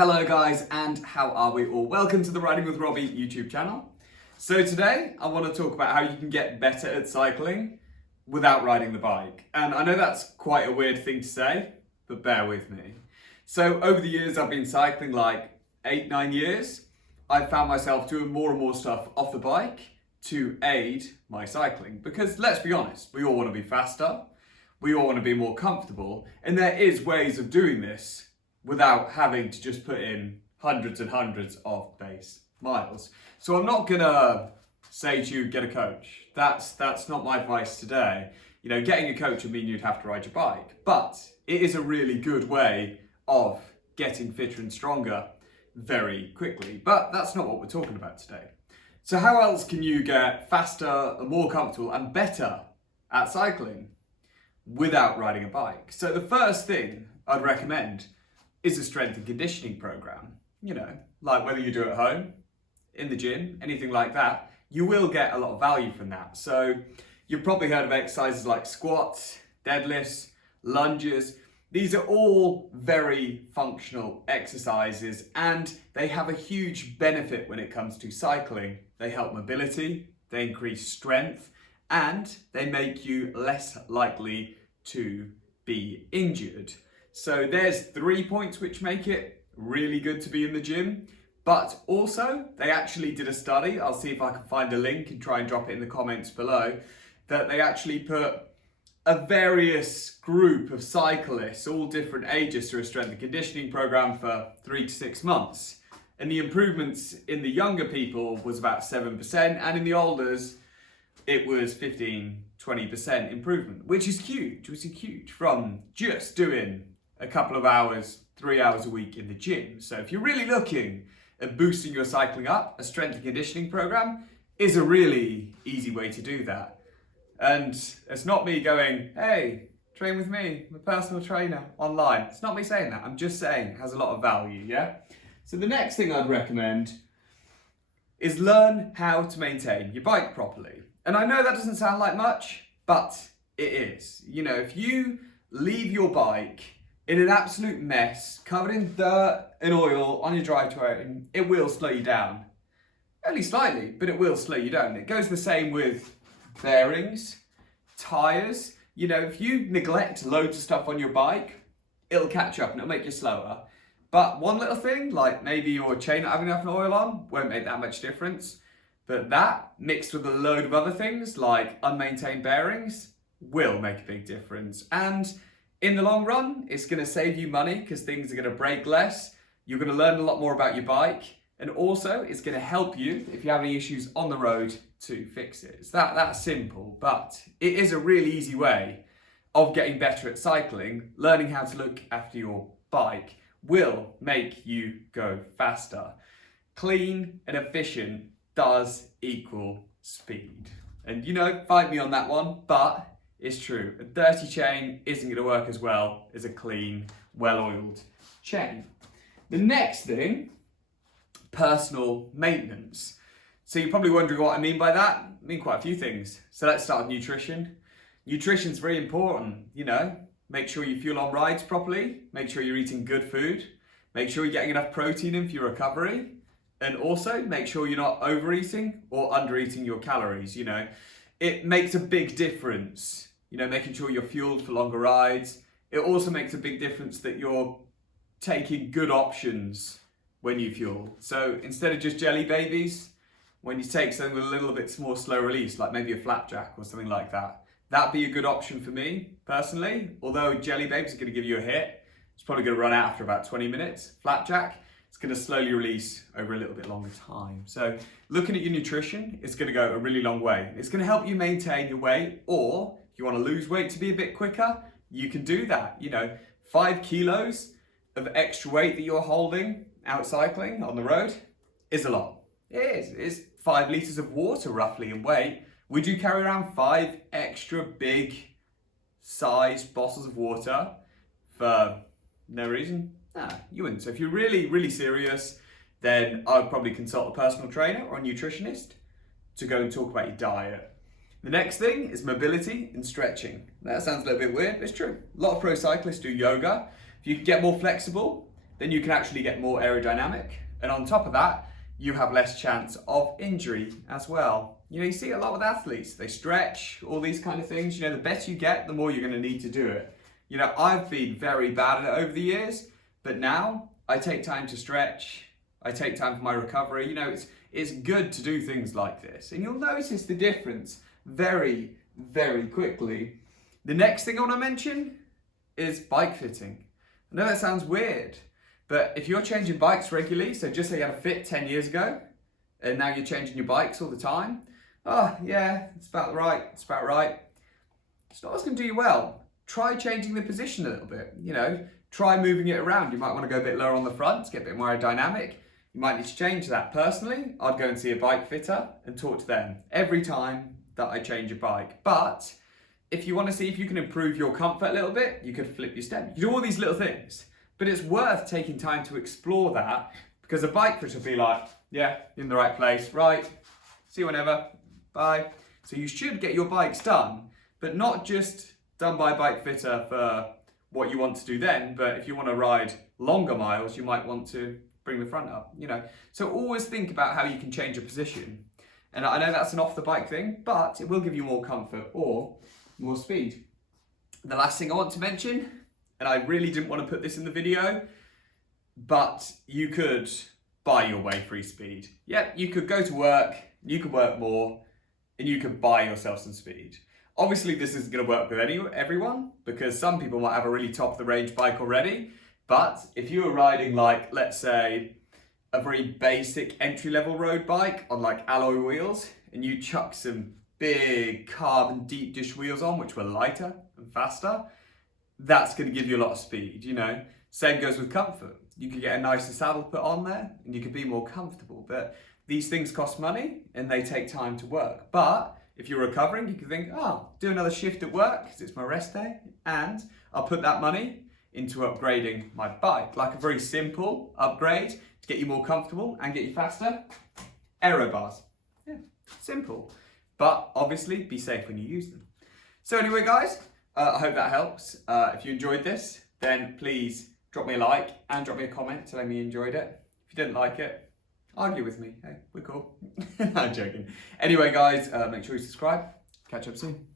Hello guys, and how are we all? Welcome to the Riding with Robbie YouTube channel. So today I want to talk about how you can get better at cycling without riding the bike. And I know that's quite a weird thing to say, but bear with me. So over the years I've been cycling like 8-9 years. I've found myself doing more and more stuff off the bike to aid my cycling. Because let's be honest, we all want to be faster, we all want to be more comfortable, and there is ways of doing this without having to just put in hundreds and hundreds of base miles. So I'm not gonna say to you, get a coach. That's not my advice today. You know, getting a coach would mean you'd have to ride your bike, but it is a really good way of getting fitter and stronger very quickly. But that's not what we're talking about today. So how else can you get faster and more comfortable and better at cycling without riding a bike? So the first thing I'd recommend is a strength and conditioning program. You know, like whether you do it at home, in the gym, anything like that, you will get a lot of value from that. So you've probably heard of exercises like squats, deadlifts, lunges. These are all very functional exercises and they have a huge benefit when it comes to cycling. They help mobility, they increase strength, and they make you less likely to be injured. So there's 3 points which make it really good to be in the gym, but also they actually did a study, I'll see if I can find a link and try and drop it in the comments below, that they actually put a various group of cyclists, all different ages, through a strength and conditioning program for 3 to 6 months. And the improvements in the younger people was about 7%, and in the olders, it was 15-20% improvement, which is huge from just doing a couple of hours, 3 hours a week in the gym. So if you're really looking at boosting your cycling up, a strength and conditioning program is a really easy way to do that. And it's not me going, hey, train with me, I'm a personal trainer online. It's not me saying that, I'm just saying it has a lot of value, yeah? So the next thing I'd recommend is learn how to maintain your bike properly. And I know that doesn't sound like much, but it is. You know, if you leave your bike in an absolute mess, covered in dirt and oil on your driveway, it will slow you down. Only slightly, but it will slow you down. It goes the same with bearings, tyres. You know, if you neglect loads of stuff on your bike, it'll catch up and it'll make you slower. But one little thing, like maybe your chain not having enough oil on, won't make that much difference. But that, mixed with a load of other things, like unmaintained bearings, will make a big difference. And in the long run, it's going to save you money because things are going to break less. You're going to learn a lot more about your bike. And also, it's going to help you, if you have any issues on the road, to fix it. It's that simple, but it is a really easy way of getting better at cycling. Learning how to look after your bike will make you go faster. Clean and efficient does equal speed. And you know, fight me on that one, but it's true. A dirty chain isn't going to work as well as a clean, well-oiled chain. The next thing, personal maintenance. So you're probably wondering what I mean by that. I mean quite a few things. So let's start with nutrition. Nutrition's very important, you know. Make sure you fuel on rides properly. Make sure you're eating good food. Make sure you're getting enough protein in for your recovery. And also make sure you're not overeating or undereating your calories, you know. It makes a big difference, you know, making sure you're fueled for longer rides. It also makes a big difference that you're taking good options when you fuel. So instead of just jelly babies, when you take something with a little bit more slow release, like maybe a flapjack or something like that, that'd be a good option for me personally. Although jelly babies are going to give you a hit, it's probably going to run out after about 20 minutes. Flapjack, it's going to slowly release over a little bit longer time. So looking at your nutrition, it's going to go a really long way. It's going to help you maintain your weight, or if you want to lose weight to be a bit quicker, you can do that. You know, 5 kilos of extra weight that you're holding out cycling on the road is a lot. It is. It's 5 litres of water roughly in weight. Would you carry around 5 extra big sized bottles of water for no reason? No, you wouldn't. So if you're really, really serious, then I would probably consult a personal trainer or a nutritionist to go and talk about your diet. The next thing is mobility and stretching. That sounds a little bit weird, but it's true. A lot of pro cyclists do yoga. If you can get more flexible then you can actually get more aerodynamic. And on top of that, you have less chance of injury as well. You know, you see a lot with athletes, they stretch, all these kind of things. You know, the better you get, the more you're going to need to do it. You know, I've been very bad at it over the years, but now I take time to stretch, I take time for my recovery. You know, it's good to do things like this, and you'll notice the difference very, very quickly. The next thing I want to mention is bike fitting. I know that sounds weird, but if you're changing bikes regularly, so just say you had a fit 10 years ago, and now you're changing your bikes all the time, oh yeah, it's about right, it's not what's going to do you well. Try changing the position a little bit, you know, try moving it around. You might want to go a bit lower on the front to get a bit more aerodynamic. You might need to change that. Personally, I'd go and see a bike fitter and talk to them every time that I change a bike. But if you want to see if you can improve your comfort a little bit, you could flip your stem. You do all these little things, but it's worth taking time to explore that, because a bike fitter will be like, yeah, in the right place, right, see you whenever, bye. So you should get your bikes done, but not just done by a bike fitter for what you want to do then, but if you want to ride longer miles, you might want to bring the front up, you know. So always think about how you can change your position. And I know that's an off the bike thing, but it will give you more comfort or more speed. The last thing I want to mention, and I really didn't want to put this in the video, but you could buy your way free speed. Yep, you could go to work, you could work more, and you could buy yourself some speed. Obviously, this isn't going to work with everyone, because some people might have a really top of the range bike already. But if you were riding, like, let's say, a very basic entry-level road bike on like alloy wheels, and you chuck some big carbon deep dish wheels on, which were lighter and faster, that's going to give you a lot of speed, you know. Same goes with comfort. You could get a nicer saddle put on there, and you could be more comfortable. But these things cost money, and they take time to work. But if you're recovering, you can think, oh, do another shift at work because it's my rest day, and I'll put that money into upgrading my bike. Like a very simple upgrade to get you more comfortable and get you faster. Aero bars. Yeah, simple. But obviously be safe when you use them. So anyway, guys, I hope that helps. If you enjoyed this, then please drop me a like and drop me a comment telling me you enjoyed it. If you didn't like it, argue with me. Hey, we're cool. I'm joking. Anyway, guys, make sure you subscribe. Catch up soon.